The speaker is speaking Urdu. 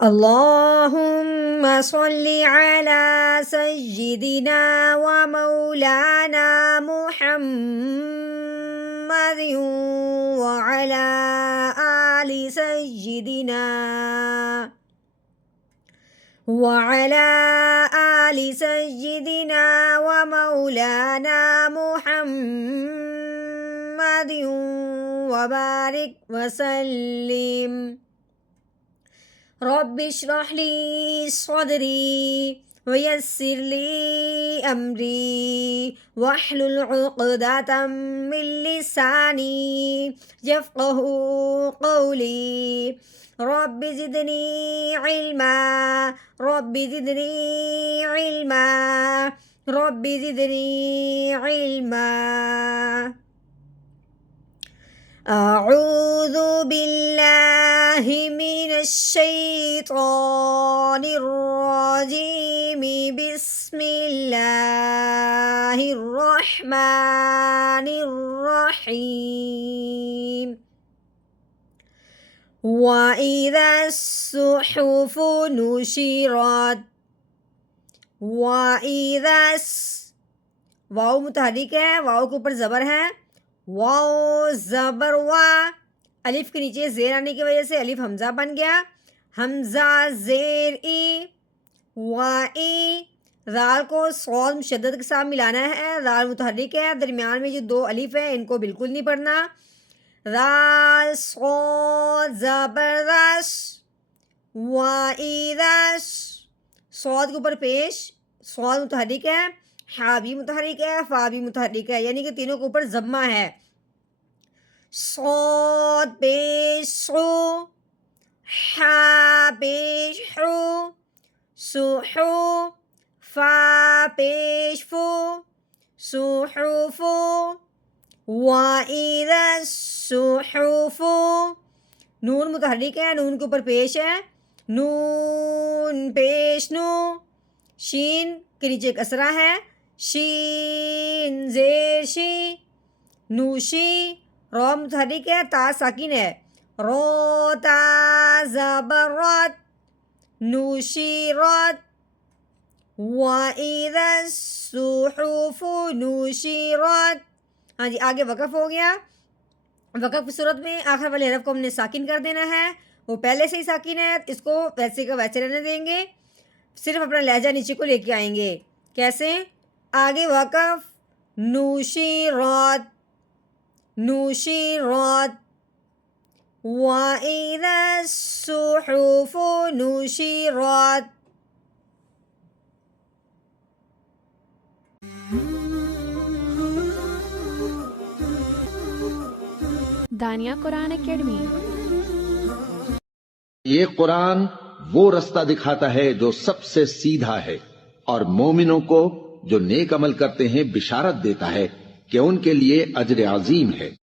اللهم صل على سيدنا ومولانا محمد وعلى آل سيدنا ومولانا محمد وبارك وسلم. رب اشرح لي صدري ويسر لي أمري واحلل عقدة من لساني يفقه قولي. رب زدني علما رب زدني علما رب زدني علما. أعوذ بالله من الشيطان الرجيم. بسم الله الرحمن الرحيم. وإذا الصحف نشرت. واو متحرک ہے، واو کے اوپر زبر ہے، واو زبر وا، الف کے نیچے زیر آنے کی وجہ سے الف حمزہ بن گیا، حمزہ زیر ای، وائی. رال کو صاد مشدد کے ساتھ ملانا ہے، رال متحرک ہے، درمیان میں جو دو الف ہیں ان کو بالکل نہیں پڑھنا. رال صاد زبردس، وَإِذَا، صاد کے اوپر پیش، صاد متحرک ہے، حا بھی متحرک ہے، فا بھی متحرک ہے، یعنی کہ تینوں کے اوپر ضمہ ہے. صاد پیش سو، حا پیش حو، سحو، فا پیش فو، سحفو. وَإِذَا الصُّحُفُ، نون متحرک ہے، نون کے اوپر پیش ہے، نون پیش نو، شین کے نیچے کسرہ ہے، شین زیر شی، نوشی. رو متحرک ہے، تا ساکن ہے، رو تا زبرت، نوشیرت. وَإِذَا الصُّحُفُ نُشِرَت. ہاں جی، آگے وقف ہو گیا. وقف کی صورت میں آخر والے حرف کو ہم نے ساکن کر دینا ہے، وہ پہلے سے ہی ساکن ہے، اس کو ویسے کا ویسے رہنے دیں گے، صرف اپنا لہجہ نیچے کو لے کے آئیں گے. کیسے؟ آگے وقف، نوشیرات، نوشیرات. وَإِذَا الصُّحُفُ نُشِرَت. دانیہ قرآن اکیڈمی. یہ قرآن وہ رستہ دکھاتا ہے جو سب سے سیدھا ہے، اور مومنوں کو جو نیک عمل کرتے ہیں بشارت دیتا ہے کہ ان کے لیے اجر عظیم ہے.